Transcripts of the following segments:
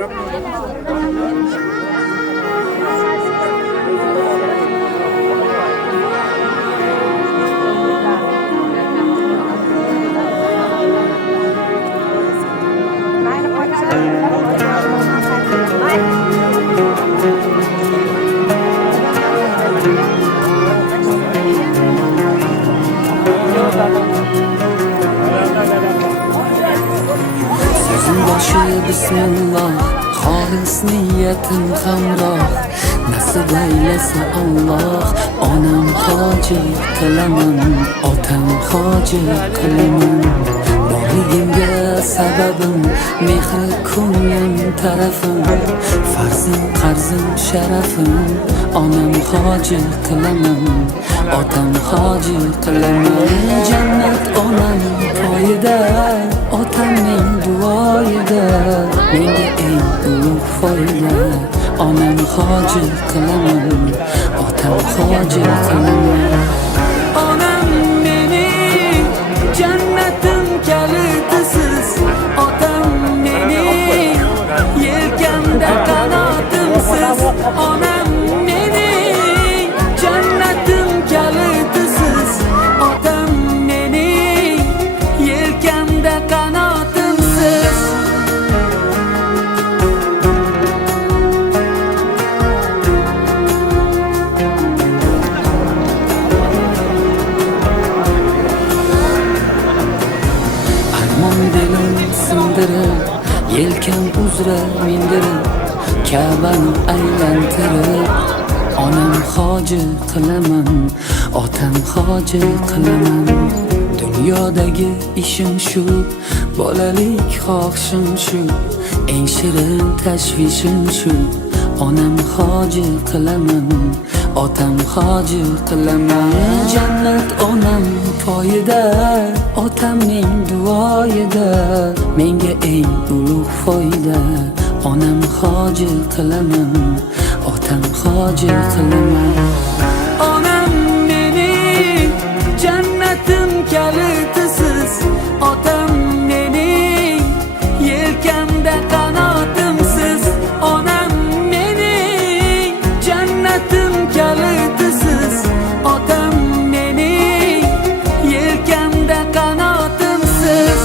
Başı bismillah, xolis niyetim hamroh. Nasib aylasa Allah, onam hoji qilaman, otam hoji qilaman. Borligimga sababim, mehri ko'nglim tarafim, farzim qarzim sharafim. Onam hoji qilaman, otam hoji qilaman. Jannat onam poyida, otamning duoyida. Menga eng ulug' foyda, onam hoji qilaman, otam hoji qilaman. Onam mening jannatim kalitisiz, otam mening yelkamda qanotimsiz. Onam mening jannatim kalitisiz, otam mening yelkamda qanotimsiz. Dilim sindirib, yelkam uzra mindirib, Ka'bani aylantirib, onam hoji qilaman, otam hoji qilaman. Dunyodagi ishim shu, bolalik xohishim shu, eng shirin tashvishim shu. Onam hoji qilaman, otam hoji qilaman. Jannat onam poyida, otamning duoyida. Menga eng ulug' foyda, onam hoji qilaman, otam hoji qilaman. Onam mening jannatim kalitisiz, otam mening yelkamda qanotimsiz. Onam mening jannatim kalitisiz, otam mening yelkamda qanotimsiz.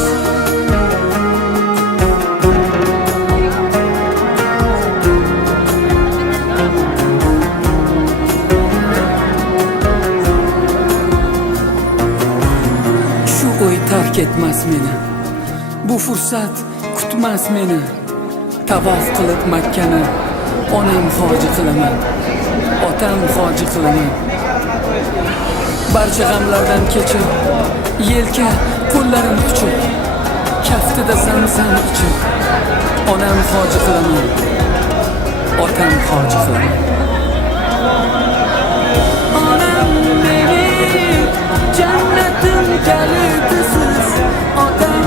Shu o'y tark etmas meni, bu fursat kutmas meni. Tavof qilib Makkani, onam hoji qilaman, otam hoji qilaman. Barcha g'amlardan kechib, yelka qo'llarim quchib, kaftida zamzam ichib, onam hoji qilaman, otam hoji qilaman. Onam mening jannatim kalitisiz, otam